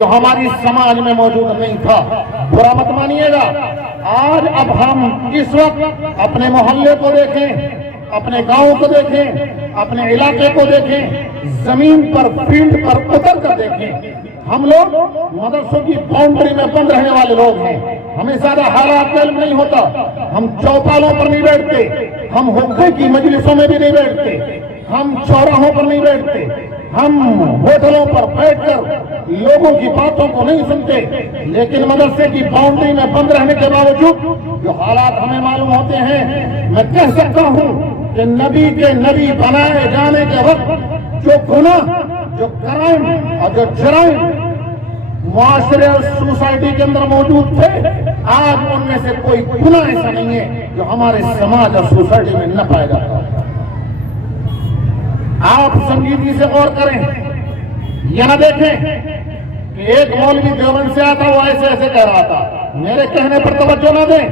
جو ہماری سماج میں موجود نہیں تھا۔ برا مت مانیے گا، آج اب ہم اس وقت اپنے محلے کو دیکھیں، اپنے گاؤں کو دیکھیں، اپنے علاقے کو دیکھیں، زمین پر فیلڈ پر اتر کر دیکھیں۔ ہم لوگ مدرسوں کی باؤنڈری میں بند رہنے والے لوگ ہیں، ہمیں زیادہ حالات کا علم نہیں ہوتا، ہم چوپالوں پر نہیں بیٹھتے، ہم حقے کی مجلسوں میں بھی نہیں بیٹھتے، ہم چوراہوں پر نہیں بیٹھتے، ہم ہوٹلوں پر بیٹھ کر لوگوں کی باتوں کو نہیں سنتے، لیکن مدرسے کی باؤنڈری میں بند رہنے کے باوجود جو حالات ہمیں معلوم ہوتے ہیں، میں کہہ سکتا ہوں کہ نبی کے نبی بنائے جانے کے وقت جو گناہ، جو کرائم اور جو جرائم معاشرے اور سوسائٹی کے اندر موجود تھے، آج ان میں سے کوئی گناہ ایسا نہیں ہے جو ہمارے سماج اور سوسائٹی میں نہ پایا جاتا۔ آپ سنجیدگی سے غور کریں، یہ نہ دیکھیں کہ ایک مولوی دیوبند سے آتا وہ ایسے ایسے کہہ رہا تھا، میرے کہنے پر توجہ نہ دیں۔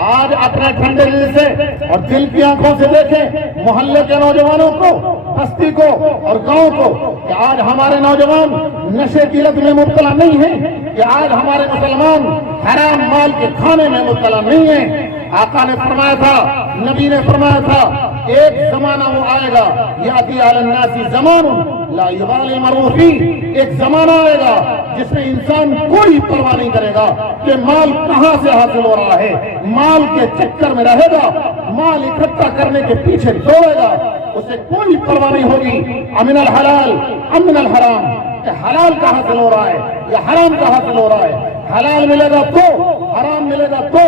آج اپنے ٹھنڈے دل سے اور دل کی آنکھوں سے دیکھیں محلے کے نوجوانوں کو، بستی کو اور گاؤں کو، کہ آج ہمارے نوجوان نشے کی لت میں مبتلا نہیں ہیں، کہ آج ہمارے مسلمان حرام مال کے کھانے میں مبتلا نہیں ہیں۔ آقا نے فرمایا تھا، نبی نے فرمایا تھا، ایک زمانہ وہ آئے گا، یاتی علی الناس زمان لا یبالی المرء فیہ، ایک زمانہ آئے گا جس میں انسان کوئی پرواہ نہیں کرے گا کہ مال کہاں سے حاصل ہو رہا ہے، مال کے چکر میں رہے گا، مال اکٹھا کرنے کے پیچھے دوڑے گا، اسے کوئی پرواہ نہیں ہوگی امن الحلال امن الحرام، کہ حلال کا حاصل ہو رہا ہے یا حرام کا حاصل ہو رہا ہے، حلال ملے گا تو، حرام ملے گا تو،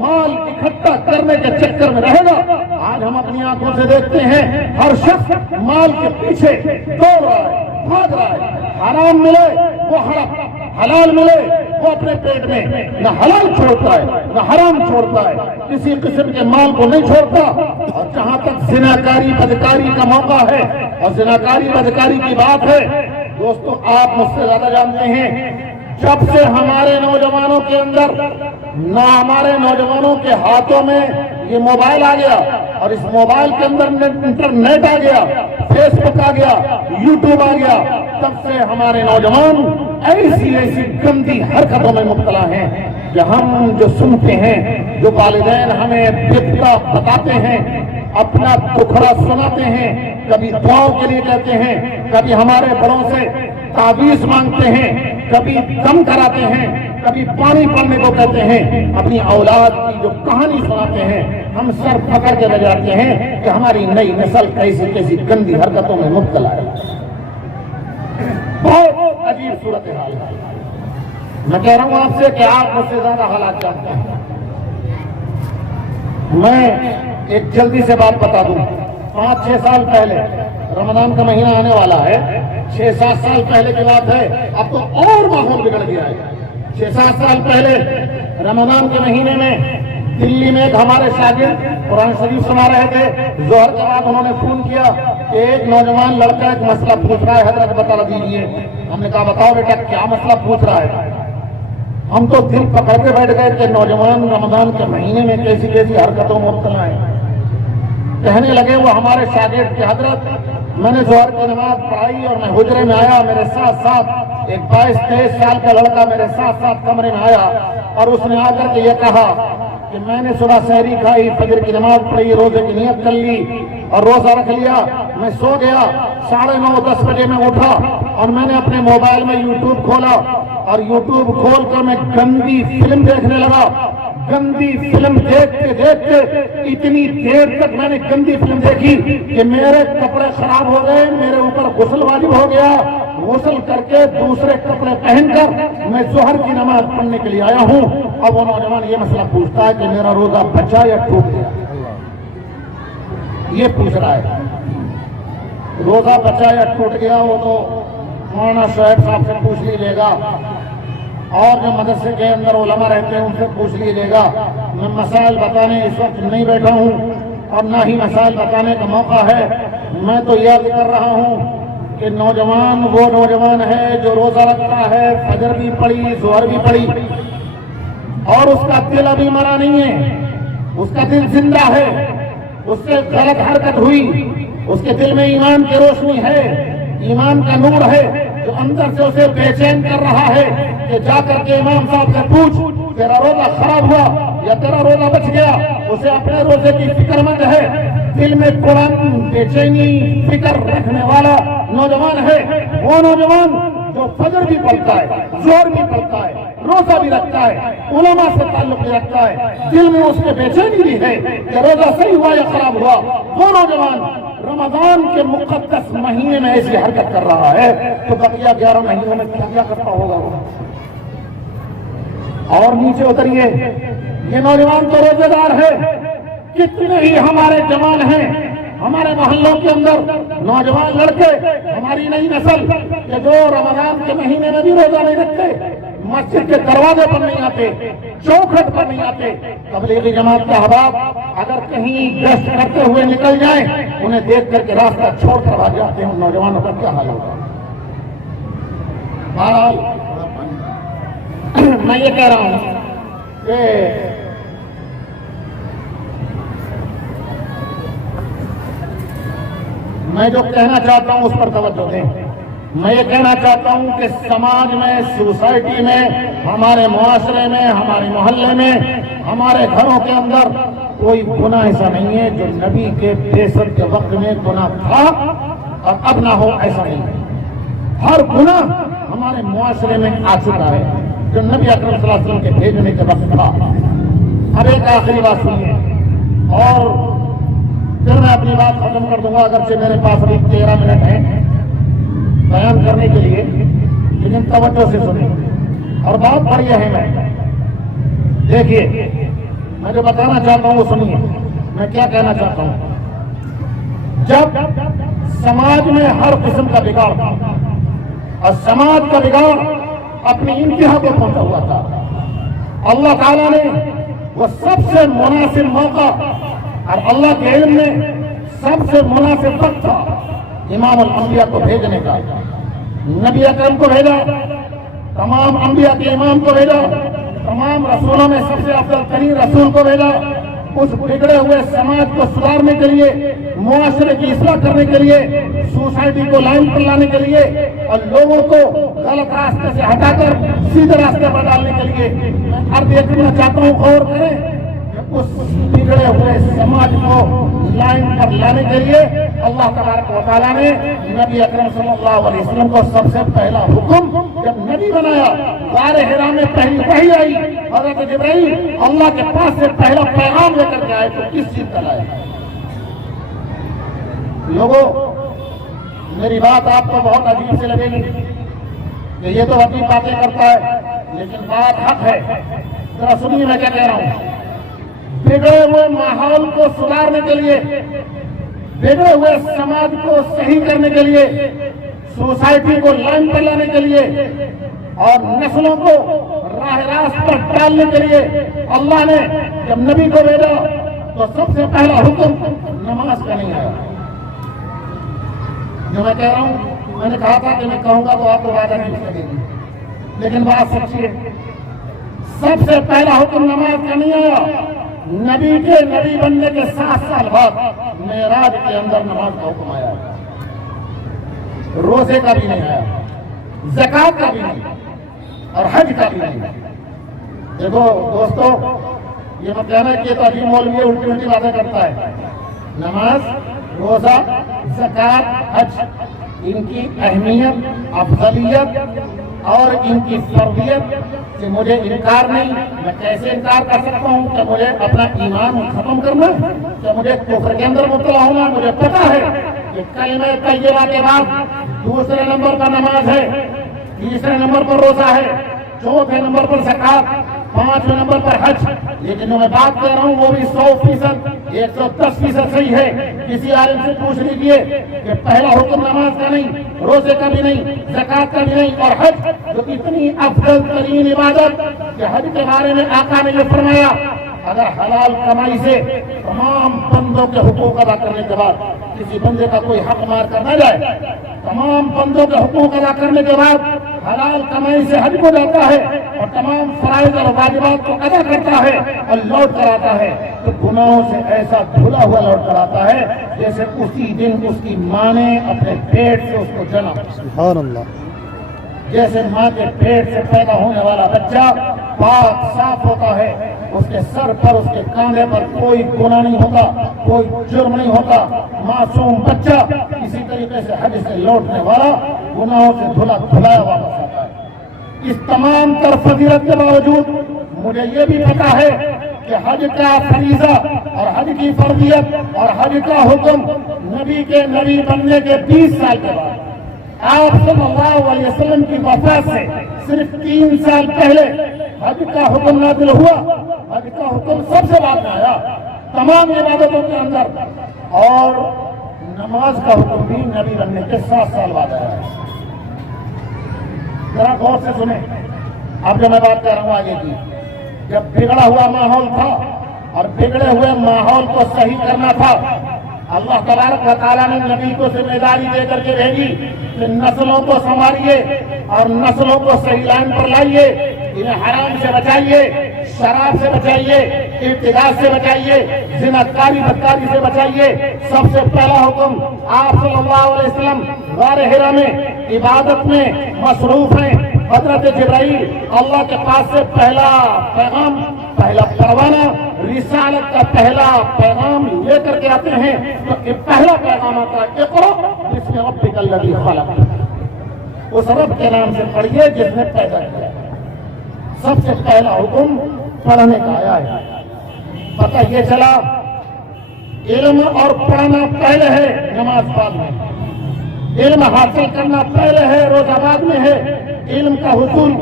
مال اکٹھا کرنے کے چکر میں رہے گا۔ آج ہم اپنی آنکھوں سے دیکھتے ہیں ہر شخص مال کے پیچھے دوڑ رہا ہے، بھاگ رہا ہے، حرام ملے وہ حرام، حلال ملے وہ اپنے پیٹ میں نہ حلال چھوڑتا ہے نہ حرام چھوڑتا ہے، کسی قسم کے مال کو نہیں چھوڑتا۔ اور جہاں تک زناکاری بدکاری کا موقع ہے اور زناکاری بدکاری کی بات ہے، دوستو آپ مجھ سے زیادہ جانتے ہیں، جب سے ہمارے نوجوانوں کے اندر نہ ہمارے نوجوانوں کے ہاتھوں میں یہ موبائل آ گیا اور اس موبائل کے اندر انٹرنیٹ آ گیا، فیس بک آ گیا، یوٹیوب آ گیا، تب سے ہمارے نوجوان ایسی ایسی گندی حرکتوں میں مبتلا ہیں کہ ہم جو سنتے ہیں، جو والدین ہمیں بتا بتاتے ہیں، اپنا دکھڑا سناتے ہیں، کبھی دعاؤں کے لیے کہتے ہیں، کبھی ہمارے بڑوں سے تعویذ مانگتے ہیں، کبھی دم کراتے ہیں، کبھی پانی پڑنے کو کہتے ہیں، اپنی اولاد کی جو کہانی سناتے ہیں، ہم سر پکڑ کے رہ جاتے ہیں کہ ہماری نئی نسل کیسی کیسی گندی حرکتوں میں مبتلا ہے۔ بہت عجیب صورتحال ہے۔ میں کہہ رہا ہوں آپ سے کہ آپ مجھ سے زیادہ حالات جانتے ہیں۔ میں ایک جلدی سے بات بتا دوں، 5-6 سال پہلے، رمضان کا مہینہ آنے والا ہے، 6-7 سال پہلے کی بات ہے، اب تو اور ماحول بگڑ گیا ہے۔ 6-7 سال پہلے رمضان کے مہینے میں دلی میں ایک ہمارے شاگرد قرآن شریف سنا رہے تھے، ظہر کے بعد انہوں نے فون کیا کہ ایک نوجوان لڑکا ایک مسئلہ پوچھ رہا ہے، حضرت بتا دیجیے۔ ہم نے کہا بتاؤ بیٹا کیا مسئلہ پوچھ رہا ہے؟ ہم تو دل پکڑ کے بیٹھ گئے کہ نوجوان رمضان کے مہینے میں کیسی کیسی حرکتوں میں مبتلا ہیں۔ کہنے لگے وہ ہمارے شاگرد کہ حضرت میں نے ظہر کی نماز پڑھائی اور میں حجرے میں آیا، میرے ساتھ ساتھ ایک 22-23 سال کا لڑکا میرے ساتھ ساتھ کمرے میں آیا اور اس نے آ کر کے یہ کہا کہ میں نے صبح سحری کھائی، فجر کی نماز پڑھی، روزے کی نیت کر لی اور روزہ رکھ لیا، میں سو گیا، 9:30-10 بجے میں اٹھا اور میں نے اپنے موبائل میں یوٹیوب کھولا اور یوٹیوب کھول کر میں گندی فلم دیکھنے لگا۔ گندی فلم دیکھتے دیکھتے اتنی دیر تک میں نے گندی فلم دیکھی کہ میرے کپڑے خراب ہو گئے، میرے اوپر غسل واجب ہو گیا۔ غسل کر کے دوسرے کپڑے پہن کر میں ظہر کی نماز پڑھنے کے لیے آیا ہوں۔ اب وہ نوجوان یہ مسئلہ پوچھتا ہے کہ میرا روزہ بچا یا ٹوٹ گیا، یہ پوچھ رہا ہے۔ روزہ بچا یا ٹوٹ گیا وہ تو مولانا شعیب صاحب سے پوچھ لیجیے گا، اور جو مدرسے کے اندر علماء رہتے ہیں ان سے پوچھ لیجیے گا۔ میں مسائل بتانے اس وقت نہیں بیٹھا ہوں اور نہ ہی مسائل بتانے کا موقع ہے۔ میں تو یاد کر رہا ہوں کہ نوجوان وہ نوجوان ہے جو روزہ رکھتا ہے، فجر بھی پڑھی، ظہر بھی پڑھی، اور اس کا دل ابھی مرا نہیں ہے، اس کا دل زندہ ہے، اس سے غلط حرکت ہوئی، اس کے دل میں ایمان کی روشنی ہے، ایمان کا نور ہے جو اندر سے اسے بے چین کر رہا ہے، کہ جا کر کے امام صاحب سے پوچھ تیرا روزہ خراب ہوا یا تیرا روزہ بچ گیا. اسے اپنے روزے کی فکر مند ہے, دل میں قرآن بے چینی فکر رکھنے والا نوجوان ہے. وہ نوجوان جو فجر بھی پڑھتا ہے, زہر بھی پڑھتا ہے, روزہ بھی رکھتا ہے, علماء سے تعلق بھی رکھتا ہے, دل میں اس کے بے چینی بھی ہے کہ روزہ صحیح ہوا یا خراب ہوا, وہ نوجوان رمضان کے مقدس مہینے میں ایسی حرکت کر رہا ہے تو بقیہ 11 مہینوں میں کیا کرتا ہوگا وہ. اور نیچے اتریے, یہ نوجوان تو روزے دار ہے. کتنے ہی ہمارے جوان ہیں ہمارے محلوں کے اندر, نوجوان لڑکے, ہماری نئی نسل کہ جو رمضان کے مہینے میں بھی روزہ نہیں رکھتے, مسجد کے دروازے پر نہیں آتے, چوکھٹ پر نہیں آتے. تبلیغی جماعت کے احباب اگر کہیں گشت کرتے ہوئے نکل جائیں, انہیں دیکھ کر کے راستہ چھوڑ کر بھاگ جاتے ہیں. ان نوجوانوں کا کیا حال ہوگا؟ بہرحال میں یہ کہہ رہا ہوں کہ میں جو کہنا چاہتا ہوں اس پر توجہ دیں. میں یہ کہنا چاہتا ہوں کہ سماج میں, سوسائٹی میں, ہمارے معاشرے میں, ہمارے محلے میں, ہمارے گھروں کے اندر کوئی گناہ ایسا نہیں ہے جو نبی کے بعثت کے وقت میں گناہ تھا اور اب نہ ہو, ایسا نہیں ہے. ہر گناہ ہمارے معاشرے میں آ چکا ہے جو نبی اکرم صلی اللہ علیہ وسلم کے بھیجنے کے وقت تھا. اب ایک آخری بات سنیے اور پھر میں اپنی بات ختم کر دوں گا, اگرچہ میرے پاس ابھی 13 منٹ ہیں بیان کرنے کے لیے, لیکن توجہ سے سنیں اور بہت بڑی اہم ہے. دیکھیے میں جو بتانا چاہتا ہوں وہ سنیے. میں کیا کہنا چاہتا ہوں, جب سماج میں ہر قسم کا بگاڑ تھا اور سماج کا بگاڑ اپنی انتہا کو پہنچا ہوا تھا, اللہ تعالیٰ نے وہ سب سے مناسب موقع اور اللہ کے علم میں سب سے مناسب وقت تھا امام الانبیاء کو بھیجنے کا. نبی اکرم کو بھیجا, تمام انبیاء کے امام کو بھیجا, تمام رسولوں میں سب سے افضل ترین رسول کو بھیجا. اس بگڑے ہوئے سماج کو سدھارنے کے لیے, معاشرے کی اصلاح کرنے کے لیے, سوسائٹی کو لائن پر لانے کے لیے اور لوگوں کو غلط راستے سے ہٹا کر سیدھے راستے پر ڈالنے کے لیے. میں عرض یہ کرنا چاہتا ہوں, غور کریں, اس بگڑے ہوئے سماج کو لائن پر لانے کے لیے اللہ تبارک و تعالیٰ نے نبی اکرم صلی اللہ علیہ وسلم کو سب سے پہلا حکم جب نبی بنایا, غار حرا میں پہلی وحی آئی, حضرت جبرائیل اللہ کے پاس سے پہلا پیغام لے کر کے آئے تو کس چیز کا لائے؟ لوگوں, میری بات آپ کو بہت عجیب سے لگے گی کہ یہ تو اپنی باتیں کرتا ہے, لیکن بات حق ہے. ذرا سنیے میں کیا کہہ رہا ہوں. بگڑے ہوئے ماحول کو سدھارنے کے لیے, بگڑے ہوئے سماج کو صحیح کرنے کے لیے, سوسائٹی کو لائن پر لانے کے لیے اور نسلوں کو راہ راست پر ڈالنے کے لیے اللہ نے جب نبی کو بھیجا تو سب سے پہلا حکم نماز کا نہیں آیا. جو میں کہہ رہا ہوں, میں نے کہا تھا کہ میں کہوں گا تو آپ کو وعدہ نہیں لگے گی, لیکن بات سچی ہے. سب سے پہلا حکم نماز کا نہیں آیا. نبی کے نبی بننے کے 7 سال بعد معراج کے اندر نماز کا حکم آیا. روزے کا بھی نہیں آیا, زکات کا بھی نہیں اور حج کا بھی نہیں. دیکھو دوستو, یہ مت کہنا کہ تو عجیب مولوی الٹی الٹی باتیں کرتا ہے. نماز, روزہ, زکات, حج, ان کی اہمیت, افضلیت اور ان کی فرضیت کہ مجھے انکار نہیں. میں کیسے انکار کر سکتا ہوں کہ مجھے اپنا ایمان ختم کرنا, کہ مجھے کفر کے اندر مبتلا ہونا. مجھے پتا ہے کہ کلمہ طیبہ کے بعد دوسرے نمبر پر نماز ہے, تیسرے نمبر پر روزہ ہے, چوتھے نمبر پر زکات, 5ویں نمبر پر حج. لیکن جو میں بات کر رہا ہوں وہ بھی 100%, 110% صحیح ہے. کسی عالم سے پوچھ لیجیے کہ پہلا حکم نماز کا نہیں, روزے کا بھی نہیں, زکات کا بھی نہیں, اور حج جو اتنی افضل ترین عبادت کہ حج کے بارے میں آقا نے یہ فرمایا اگر حلال کمائی سے تمام بندوں کے حقوق ادا کرنے کے بعد کسی بندے کا کوئی حق مار کر نہ جائے, تمام بندوں کے حقوق ادا کرنے کے بعد حلال کمائی سے حج کو جاتا ہے اور تمام فرائض اور واجبات کو ادا کرتا ہے اور لوٹ کر آتا ہے تو گناہوں سے ایسا دھلا ہوا لوٹ کر آتا ہے جیسے اسی دن اس کی ماں نے اپنے پیٹ سے اس کو جنا. سبحان اللہ. جیسے ماں کے پیٹ سے پیدا ہونے والا بچہ پاک صاف ہوتا ہے، اس کے سر پر اس کے کاندھے پر کوئی گناہ نہیں ہوتا، کوئی جرم نہیں ہوتا، معصوم بچہ اسی طریقے سے حج سے لوٹنے والا گناہوں سے دھلا دھلایا واپس آتا ہے۔ اس تمام تر فضیلت کے باوجود مجھے یہ بھی پتا ہے کہ حج کا فریضہ اور حج کی فرضیت اور حج کا حکم نبی کے نبی بننے کے 20 سال کے بعد، آپ صلی اللہ علیہ وسلم کی وفات سے صرف 3 سال پہلے حج کا حکم نازل ہوا۔ حج کا حکم سب سے بعد میں آیا تمام عبادتوں کے اندر، اور نماز کا حکم بھی نبی بننے کے 7 سال بعد آیا۔ ذرا غور سے سنیں، اب جو میں بات کر رہا ہوں آگے کی، جب بگڑا ہوا ماحول تھا اور بگڑے ہوئے ماحول کو صحیح کرنا تھا، اللہ تبارک و تعالیٰ نے نبی کو ذمہ داری دے کر کے بھیجی کہ نسلوں کو سنبھالیے اور نسلوں کو صحیح لائن پر لائیے، انہیں حرام سے بچائیے، شراب سے بچائیے، ابتذال سے بچائیے، زناکاری بدکاری سے بچائیے۔ سب سے پہلا حکم، آپ صلی اللہ علیہ وسلم غار حرا میں عبادت میں مصروف ہیں۔ حضرت جبرائیل اللہ کے پاس سے پہلا پیغام، پہلا پروانہ، رسالت کا پہلا پیغام لے کر کے آتے ہیں، تو پہلا پیغام آتا ہے اقرأ بسم ربک الذی خلق، اس رب کے نام سے پڑھیے جس نے پیدا کیا۔ سب سے پہلا حکم پڑھنے کا آیا ہے۔ پتہ یہ چلا علم اور پڑھنا پہلے ہے، نماز بعد میں، علم حاصل کرنا پہلے ہے، روزہ بعد میں ہے، علم کا حصول